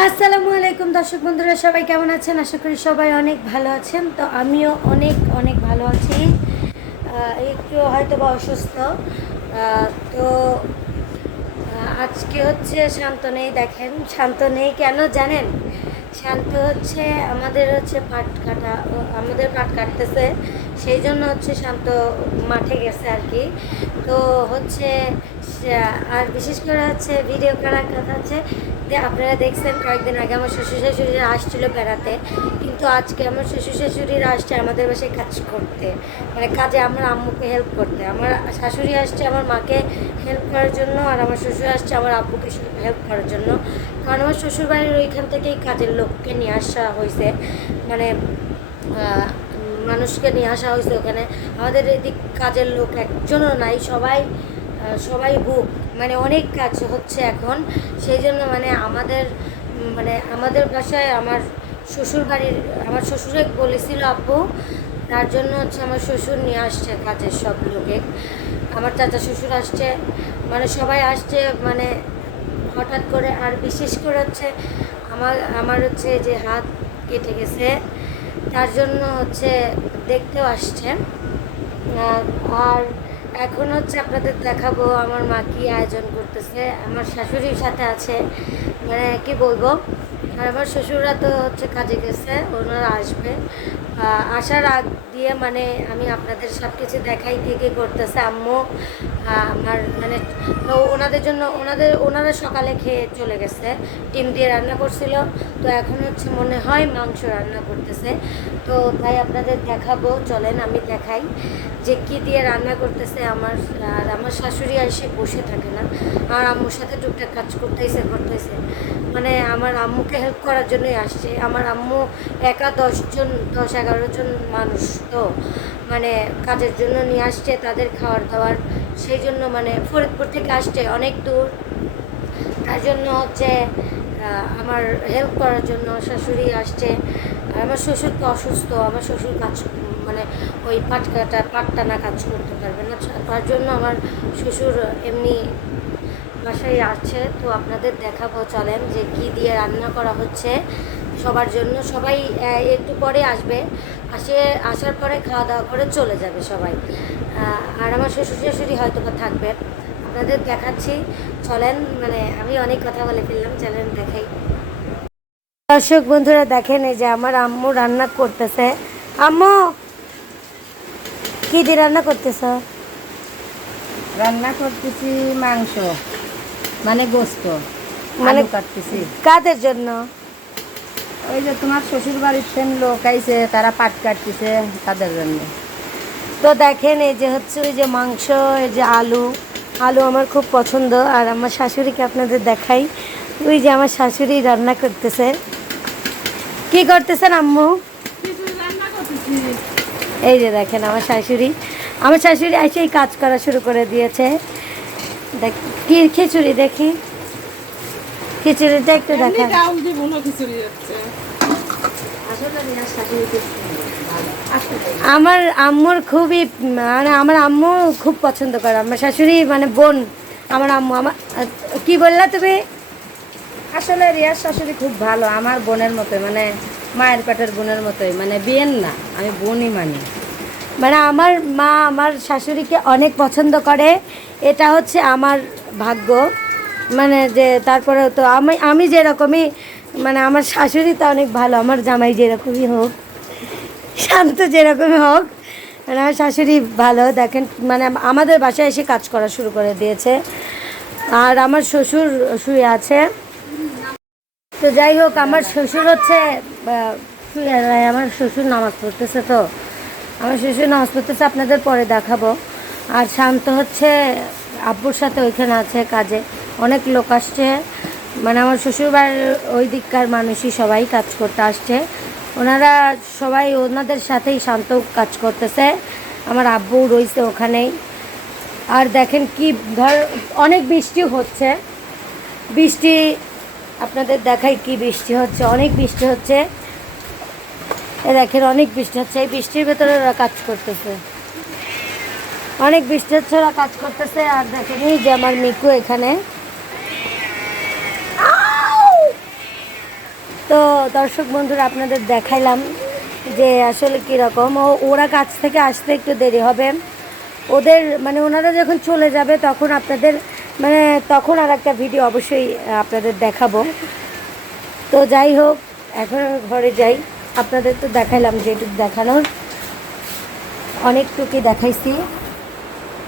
আসসালামু আলাইকুম দর্শক বন্ধুরা, সবাই কেমন আছেন? আশা করি সবাই অনেক ভালো আছেন। তো আমিও অনেক অনেক ভালো আছি। একটু হয়তো বা অসুস্থ তো আজকে হচ্ছে শান্ত নেই, দেখেন। শান্ত নেই কেন জানেন? শান্ত হচ্ছে আমাদের হচ্ছে পাট কাটা আমাদের পাট কাটতেছে। সেই জন্য হচ্ছে শান্ত মাঠে গেছে আর কি। তো হচ্ছে আর বিশেষ করে হচ্ছে ভিডিও করার কথা হচ্ছে, যে আপনারা দেখছেন কয়েকদিন আগে আমার শ্বশুর শাশুড়িরা আসছিল বেড়াতে, কিন্তু আজকে আমার শ্বশুর শাশুড়িরা আসছে আমাদের বাসায় কাজ করতে। মানে কাজে আমার আম্মুকে হেল্প করতে। আমার শাশুড়ি আসছে আমার মাকে হেল্প করার জন্য, আর আমার শ্বশুর আসছে আমার আব্বুকে হেল্প করার জন্য। কারণ আমার শ্বশুরবাড়ির ওইখান থেকেই কাজের লোককে নিয়ে আসা হয়েছে। মানে মানুষকে নিয়ে আসা হয়েছে ওখানে। আমাদের এদিক কাজের লোক একজনও নাই, সবাই সবাই বুক মানে অনেক কাজ হচ্ছে এখন। সেই জন্য মানে আমাদের মানে আমাদের বাসায় আমার শ্বশুর বাড়ির আমার শ্বশুরে বলেছিল আব্বু, তার জন্য হচ্ছে আমার শ্বশুর নিয়ে আসছে কাজের সব লোকে। আমার চাচা শ্বশুর আসছে মানে সবাই আসছে মানে হঠাৎ করে আর বিশেষ করে হচ্ছে আমার আমার হচ্ছে যে হাত কেটে গেছে তার জন্য হচ্ছে দেখতেও আসছে। আর- এখন হচ্ছে আপনাদের দেখাবো, আমার মা কি আয়োজন করতেছে, আমার শাশুড়ির সাথে আছে মানে কি বলব, আর আমার শ্বশুররা তো হচ্ছে কাজে গেছে, ওনারা আসবে। আসার আগ দিয়ে মানে আমি আপনাদের সব কিছু দেখাই থেকে করতেছে আম্মু আমার মানে ওনাদের জন্য, ওনাদের, ওনারা সকালে খেয়ে চলে গেছে, ডিম দিয়ে রান্না করছিল, তো এখন হচ্ছে মনে হয় মাংস রান্না করতেছে, তো তাই আপনাদের দেখাবো, চলেন আমি দেখাই যে কি দিয়ে রান্না করতেছে আমার, আর আমার শাশুড়ি এসে বসে থাকে না আর আম্মুর সাথে টুকটাক কাজ করতেইছে করতেছে। মানে আমার আম্মুকে হেল্প করার জন্যই আসছে। আমার আম্মু একা দশজন দশ এগারো জন মানুষ তো। মানে কাজের জন্য নিয়ে আসছে, তাদের খাওয়ার দাওয়ার। সেই জন্য মানে ফরিদপুর থেকে আসছে অনেক দূর। তার জন্য হচ্ছে আমার হেল্প করার জন্য শাশুড়ি আসছে। আর আমার শ্বশুর তো অসুস্থ, আমার শ্বশুর কাজ মানে ওই পাট কাটা পাট টানা কাজ করতে পারবে না। তার জন্য আমার শ্বশুর এমনি বাসায় আছে, তো আপনাদের দেখাবো, চলেন যে কি দিয়ে রান্না করা হচ্ছে সবার জন্য। সবাই একটু পরে আসবে, আসে, আসার পরে খাওয়া দাওয়া করে চলে যাবে সবাই। আর আমার শ্বশুর শাশুড়ি হয়তো বা থাকবে। আপনাদের দেখাচ্ছি, চলেন মানে আমি অনেক কথা বলে ফেললাম, চলেন দেখাই। দর্শক বন্ধুরা, দেখেন এই যে আমার আম্মু রান্না করতেছে। আম্মু, কি দিয়ে রান্না করতেছ? রান্না করতেছি মাংস। মানে গোস্ত মানে- কাটতেছি। কাদের জন্য? ওই যে তোমার শ্বশুর বাড়ির সেন লোক আইছে তারা পাট কাটতেছে তাদের জন্য। তো দেখেন এই যে হচ্ছে ওই যে মাংস এই যে আলু আলু আমার খুব পছন্দ আর আমার শাশুড়িকে আপনাদের দেখাই। ওই যে আমার শাশুড়ি রান্না করতেছে। কি করতেছেন আম্মু? এই যে দেখেন আমার শাশুড়ি। আমার শাশুড়ি এসেই কাজ করা শুরু করে দিয়েছে। দেখ কি খিচুড়ি দেখি? খিচুড়িটা একটু দেখা। ডাউল দিব না খিচুড়ি আমার আম্মুর খুবই মানে আমার আম্মু খুব পছন্দ করে। আমার শাশুড়ি মানে বোন আমার আম্মু। আমার কি বললা তুমি? আসলে রিয়ার শাশুড়ি খুব ভালো আমার বোনের মতোই মানে মায়ের পেটের বোনের মতোই মানে বিয়েন না আমি বোনই মানি। মানে আমার মা আমার শাশুড়িকে অনেক পছন্দ করে এটা হচ্ছে আমার ভাগ্য। মানে যে তারপরে তো আমি আমি যেরকমই মানে আমার শাশুড়ি তো অনেক ভালো, আমার জামাই যেরকমই হোক, শান্ত যেরকমই হোক মানে আমার শাশুড়ি ভালো। দেখেন মানে আমাদের বাসায় এসে কাজ করা শুরু করে দিয়েছে। আর আমার শ্বশুর শুয়ে আছে। তো যাই হোক, আমার শ্বশুর হচ্ছে আমার শ্বশুর নামাজ পড়তেছে তো। আমার শ্বশুর নামাজ পড়তেছে, আপনাদের পরে দেখাবো। আর শান্ত হচ্ছে, আব্বুর সাথে ওইখানে আছে কাজে। অনেক লোক আসছে। মানে আমার শ্বশুর বাড়ির ওই দিককার মানুষই সবাই কাজ করতে আসছে। ওনারা সবাই ওনাদের সাথেই শান্ত কাজ করতেছে। আমার আব্বু রয়েছে ওখানেই। আর দেখেন কি, ধর, অনেক বৃষ্টি হচ্ছে। বৃষ্টি, আপনাদের দেখাই কি বৃষ্টি হচ্ছে। অনেক বৃষ্টি হচ্ছে। এ দেখেন, অনেক বৃষ্টি হচ্ছে। এই বৃষ্টির ভেতরে ওরা কাজ করতেছে। অনেক বৃষ্টি হচ্ছে ওরা কাজ করতেছে, আর দেখেন যে আমার মিকু এখানে। তো দর্শক বন্ধুরা, আপনাদের দেখাইলাম যে আসলে কীরকম ও, ওরা কাছ থেকে আসতে একটু দেরি হবে। ওদের মানে ওনারা যখন চলে যাবে, তখন আপনাদের মানে তখন আর একটা ভিডিও অবশ্যই আপনাদের দেখাবো। তো যাই হোক, এখন ঘরে যাই। আপনাদের তো দেখাইলাম যেটুকু দেখানোর। অনেকটুকুই দেখাইছি।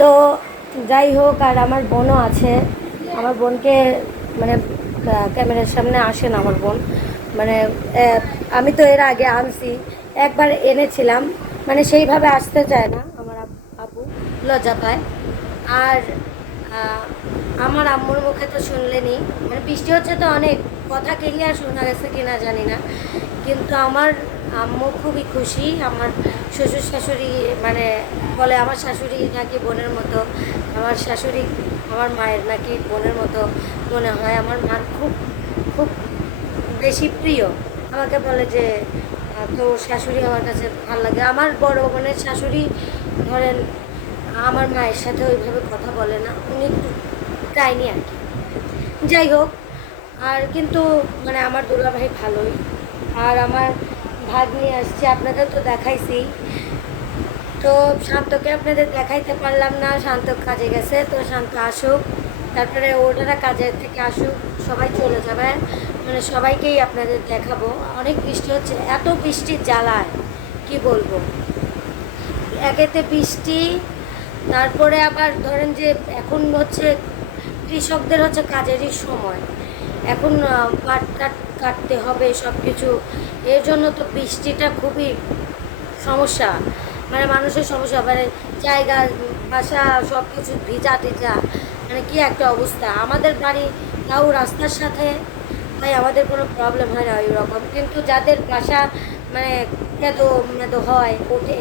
তো যাই হোক, আর আমার বোনও আছে। আমার বোনকে মানে ক্যামেরার সামনে আসে না আমার বোন। মানে আমি তো এর আগে আনছি। একবার এনেছিলাম। মানে সেইভাবে আসতে চায় না আমার আবু লজ্জা পায়। আর আমার আম্মুর মুখে তো শুনলেনি। মানে বৃষ্টি হচ্ছে তো অনেক, কথা ক্লিয়ার শোনা গেছে কিনা জানি না। কিন্তু আমার আম্মু খুবই খুশি, আমার শ্বশুর শাশুড়ি মানে বলে আমার শাশুড়ি নাকি বোনের মতো, আমার শাশুড়ি আমার মায়ের নাকি বোনের মতো মনে হয়। আমার মার খুব খুব বেশি প্রিয়। আমাকে বলে যে তোর শাশুড়ি আমার কাছে ভালো লাগে। আমার বড় বোনের শাশুড়ি ধরেন, আমার মায়ের সাথে ওইভাবে কথা বলে না। উনি টাইনি আর কি। যাই হোক আর কিন্তু মানে আমার দুলাভাই ভালোই। আর আমার ভাগ্নি আসছে, আপনাদের তো দেখাইছি। তো শান্তকে আপনাদের দেখাইতে পারলাম না, শান্ত কাজে গেছে, তো শান্ত আসুক। তারপরে ওনারা কাজের থেকে আসুক, সবাই চলে যাবে। মানে সবাইকেই আপনাদের দেখাবো। অনেক বৃষ্টি হচ্ছে, এত বৃষ্টির জ্বালায়, কি বলব? একেতে বৃষ্টি, তারপরে আবার ধরেন যে এখন হচ্ছে কৃষকদের হচ্ছে কাজেরই সময়। এখন পাট টাট কাটতে হবে সব কিছু এর জন্য তো বৃষ্টিটা খুবই সমস্যা। মানে মানুষের সমস্যা মানে জায়গা, বাসা সব কিছু ভিজা টিজা। মানে কি একটা অবস্থা। আমাদের বাড়ি তাও রাস্তার সাথে, তাই আমাদের কোনো প্রবলেম হয় না ওই রকম কিন্তু যাদের বাসা মানে মেদো মেদো হয়, ওঠে,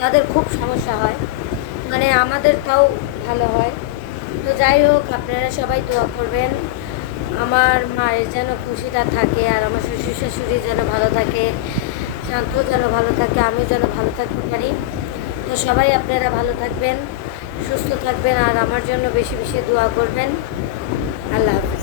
তাদের খুব সমস্যা হয়। মানে আমাদের তাও ভালো হয়। তো যাই হোক, আপনারা সবাই দোয়া করবেন। আমার মায়ের যেন খুশিটা থাকে আর আমার শ্বশুর শাশুড়ি যেন ভালো থাকে, শান্ত যেন ভালো থাকে, আমি যেন ভালো থাকতে পারি। তো সবাই আপনারা ভালো থাকবেন, সুস্থ থাকবেন আর আমার জন্য বেশি বেশি দোয়া করবেন। আল্লাহ হাফিজ।